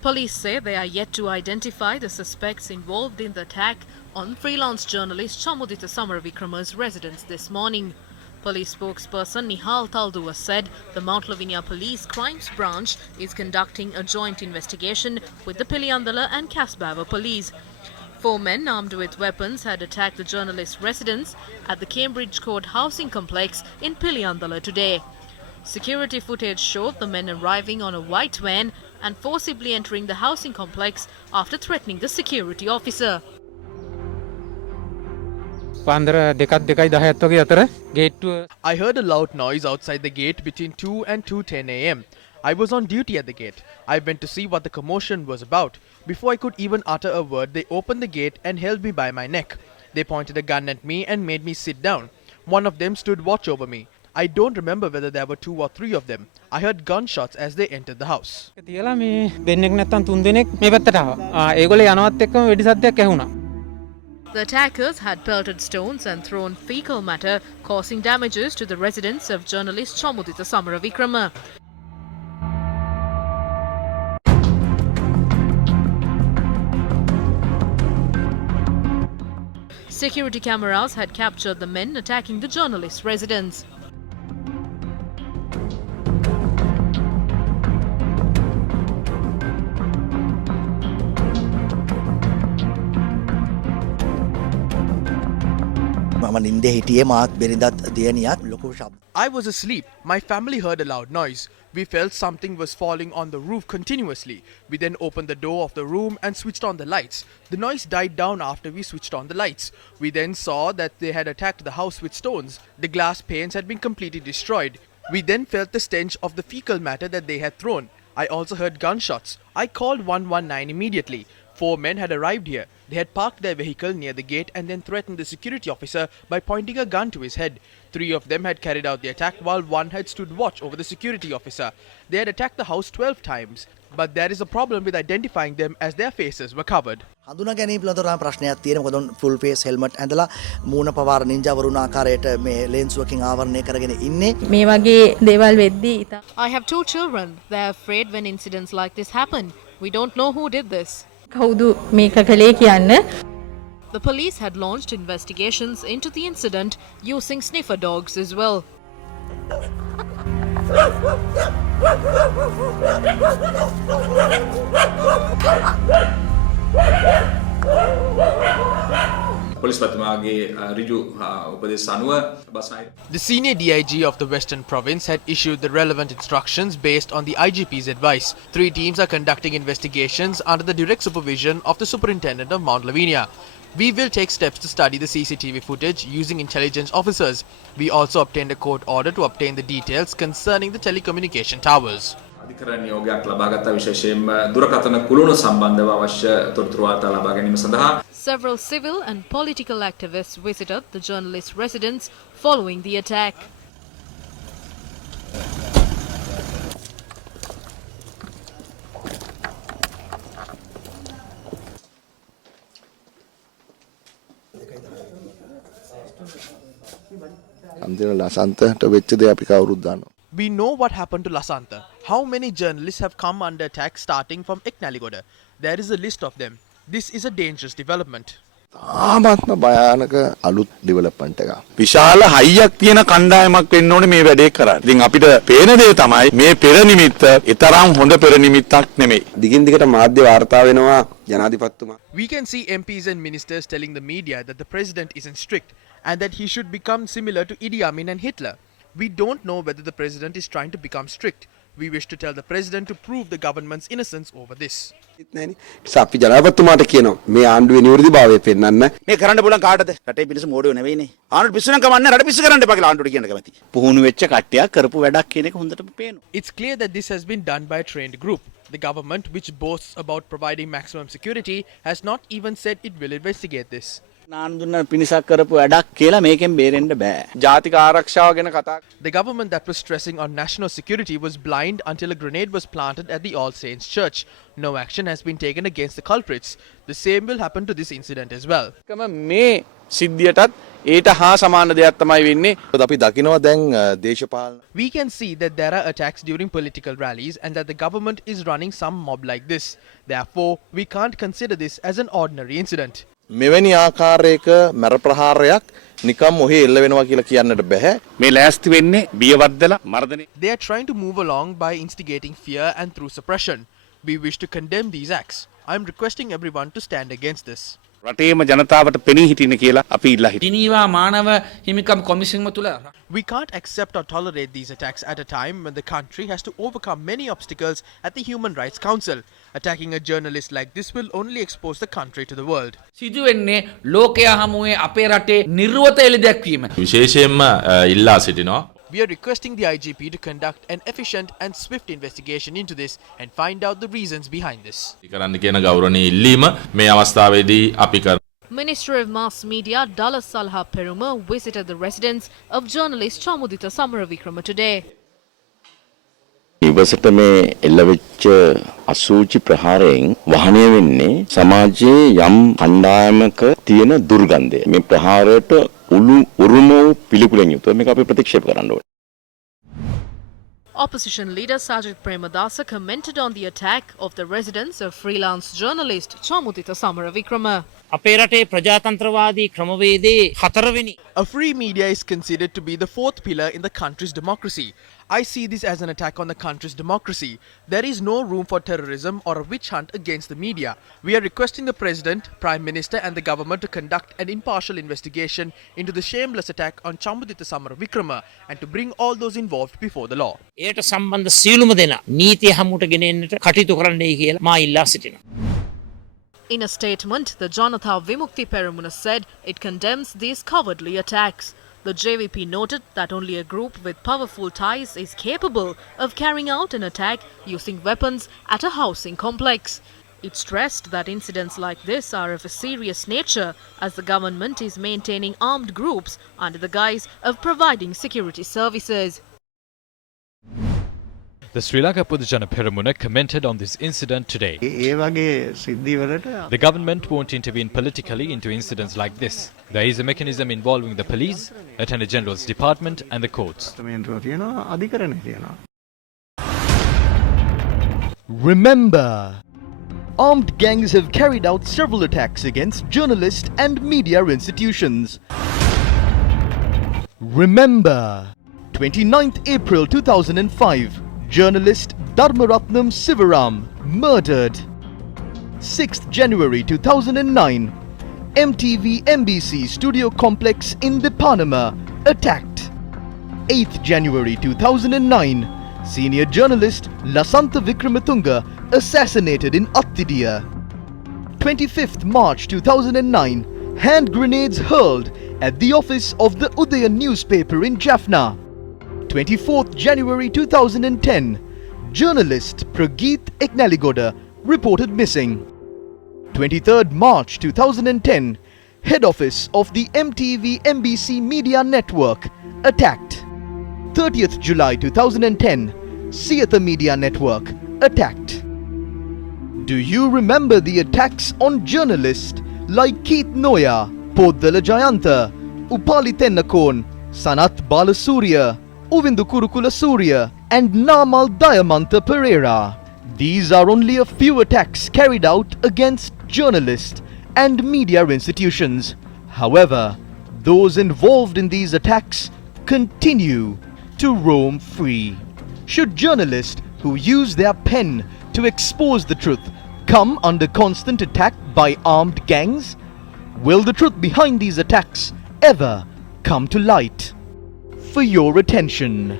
Police say they are yet to identify the suspects involved in the attack on freelance journalist Chamuditha Samarawickrama's residence this morning. Police spokesperson Nihal Talduwa said the Mount Lavinia Police Crimes Branch is conducting a joint investigation with the Piliyandala and Casbava police. 4 men armed with weapons had attacked the journalist's residence at the Cambridge Court housing complex in Piliyandala today. Security footage showed the men arriving on a white van and forcibly entering the housing complex after threatening the security officer. I heard a loud noise outside the gate between 2 and 2:10 a.m. I was on duty at the gate. I went to see what the commotion was about. Before I could even utter a word, they opened the gate and held me by my neck. They pointed a gun at me and made me sit down. One of them stood watch over me. I don't remember whether there were 2 or 3 of them. I heard gunshots as they entered the house. The attackers had pelted stones and thrown fecal matter, causing damages to the residence of journalist Chamuditha Samarawickrama. Security cameras had captured the men attacking the journalist's residence. I was asleep. My family heard a loud noise. We felt something was falling on the roof continuously. We then opened the door of the room and switched on the lights. The noise died down after we switched on the lights. We then saw that they had attacked the house with stones. The glass panes had been completely destroyed. We then felt the stench of the fecal matter that they had thrown. I also heard gunshots. I called 119 immediately. 4 men had arrived here. They had parked their vehicle near the gate and then threatened the security officer by pointing a gun to his head. 3 of them had carried out the attack while 1 had stood watch over the security officer. They had attacked the house 12 times. But there is a problem with identifying them as their faces were covered. හඳුනා ගැනීම පිළිබඳව ප්‍රශ්නයක් තියෙනවා. මොකද full face helmet ඇඳලා මූණ පවාර ninja වරුණ ආකාරයට මේ ලේන්සුවකින් ආවරණය කරගෙන ඉන්නේ. මේ වගේ දේවල් වෙද්දී I have 2 children. They are afraid when incidents like this happen. We don't know who did this. කවුද මේක කළේ කියන්න. The police had launched investigations into the incident using sniffer dogs as well. The senior DIG of the Western Province had issued the relevant instructions based on the IGP's advice. 3 teams are conducting investigations under the direct supervision of the Superintendent of Mount Lavinia. We will take steps to study the CCTV footage using intelligence officers. We also obtained a court order to obtain the details concerning the telecommunication towers. අධිකරණ නියෝගයක් ලබාගත්තා විශේෂයෙන්ම දුරකථන කුළුණු සම්බන්ධව අවශ්‍ය තොරතුරු වාර්තා ලබා ගැනීම සඳහා. Several civil and political activists visited the journalist's residence following the attack. We know what happened to Lasantha. How many journalists have come under attack starting from Eknaligoda? There is a list of them. This is a dangerous development. ආමත්ම භයානක අලුත් development එකක්. විශාල හයියක් තියෙන කණ්ඩායමක් වෙන්න ඕනේ මේ වැඩේ කරන්න. ඉතින් අපිට පේන දේ තමයි මේ පෙර නිමිත්ත ඊතරම් හොඳ පෙර නිමිත්තක් නෙමෙයි. දිගින් දිගට මාධ්‍ය වාර්තා වෙනවා ජනාධිපතිතුමා. We can see MPs and ministers telling the media that the president isn't strict and that he should become similar to Idi Amin and Hitler. We don't know whether the president is trying to become strict. We wish to tell the president to prove the government's innocence over this. අපි ජනාධිපතිතුමාට කියනවා මේ ආණ්ඩුවේ නිවැරදිභාවය පෙන්වන්න. මේ කරන්න බලන් කාටද? රටේ පිරිස මෝඩයෝ නෙවෙයිනේ. ආණ්ඩුවට පිස්සු නම් කමන්නේ රට පිස්සු කරන්න එපා කියලා ආණ්ඩුවට කියන්න කැමතියි. පුහුණු වෙච්ච කට්ටියක් කරපු වැඩක් කියන එක හොඳටම පේනවා. It's clear that this has been done by a trained group. The government, which boasts about providing maximum security, has not even said it will investigate this. නාන්දුන්න පිණිසක් කරපු වැඩක් කියලා මේකෙන් බේරෙන්න බෑ. ජාතික ආරක්ෂාව ගැන කතා The government that was stressing on national security was blind until a grenade was planted at the All Saints Church. No action has been taken against the culprits. The same will happen to this incident as well. මේ සිද්ධියටත් ඊට හා සමාන දෙයක් තමයි වෙන්නේ. අපි දකිනවා දැන් දේශපාලන We can see that there are attacks during political rallies and that the government is running some mob like this. Therefore, we can't consider this as an ordinary incident. මෙවැනි ආකාරයක මර ප්‍රහාරයක් නිකම් ඔහේ එල්ල වෙනවා කියලා කියන්නට බෑ. මේ ලෑස්ති වෙන්නේ බියවද්දලා මර්ධනය. They are trying to move along by instigating fear and through suppression. We wish to condemn these acts. I am requesting everyone to stand against this. රටේම ජනතාවට පෙනී හිටින්න කියලා අපි ඉල්ලා හිටියා. ජිනීවා මානව හිමිකම් කොමිසම තුල We can't accept or tolerate these attacks at a time when the country has to overcome many obstacles at the Human Rights Council. Attacking a journalist like this will only expose the country to the world. සිදු වෙන්නේ ලෝකයා හමුවේ අපේ රටේ නිර්වත එළි දැක්වීම. විශේෂයෙන්ම ඉල්ලා සිටිනවා. We are requesting the IGP to conduct an efficient and swift investigation into this and find out the reasons behind this. කරන්න කියන ගෞරවනීය ඉල්ලීම මේ අවස්ථාවේදී අපි කරනවා. Minister of Mass Media Dala Salha Peruma visited the residence of journalist Chamuditha Samarawickrama today. ඉවසට මේ එල්ලවෙච්ච අසූචි ප්‍රහාරයෙන් වහනය වෙන්නේ සමාජයේ යම් කණ්ඩායමක තියෙන දුර්ගන්ධය. මේ ප්‍රහාරයට උරුම වූ පිළිකුලෙන් යුතුව මේක අපි ප්‍රතික්ෂේප කරන්න ඕනේ. Opposition leader Sajid Premadasa commented on the attack of the residence of freelance journalist Chamuditha Samarawickrama. අපේ රටේ ප්‍රජාතන්ත්‍රවාදී ක්‍රමවේදයේ හතරවෙනි. A free media is considered to be the fourth pillar in the country's democracy. I see this as an attack on the country's democracy. There is no room for terrorism or a witch hunt against the media. We are requesting the President, Prime Minister and the government to conduct an impartial investigation into the shameless attack on Chamuditha Samarawickrama and to bring all those involved before the law. එයට සම්බන්ධ සියලුම දෙනා නීතිය හමුවට ගෙන එන්නට කටයුතු කරන්නයි කියලා මා ඉල්ලා සිටිනවා. In a statement, the Janatha Vimukti Peramuna said it condemns these cowardly attacks. The JVP noted that only a group with powerful ties is capable of carrying out an attack using weapons at a housing complex. It stressed that incidents like this are of a serious nature as the government is maintaining armed groups under the guise of providing security services. The Sri Lanka Pudujana Peramuna commented on this incident today. The government won't intervene politically into incidents like this. There is a mechanism involving the police, Attorney General's department and the courts. Remember, armed gangs have carried out several attacks against journalists and media institutions. Remember, 29th April 2005, journalist Dharmaratnam Sivaram murdered. 6th January 2009, MTV MBC studio complex in the Panama attacked. 8th January 2009, senior journalist Lasantha Vikramatunga assassinated in Attidia. 25th March 2009, hand grenades hurled at the office of the Udaya newspaper in Jaffna. 24th January 2010, journalist Prageet Eknaligoda reported missing. 23rd March 2010, head office of the MTV MBC Media Network attacked. 30th July 2010, Siatha Media Network attacked. Do you remember the attacks on journalists like Keith Noya, Poddala Jayantha, Upali Tennakon, Sanath Balasurya, Uvindu Kurukula Surya and Namal Dayamantha Pereira? These are only a few attacks carried out against journalists and media institutions. However, those involved in these attacks continue to roam free. Should journalists who use their pen to expose the truth come under constant attack by armed gangs? Will the truth behind these attacks ever come to light? For your attention,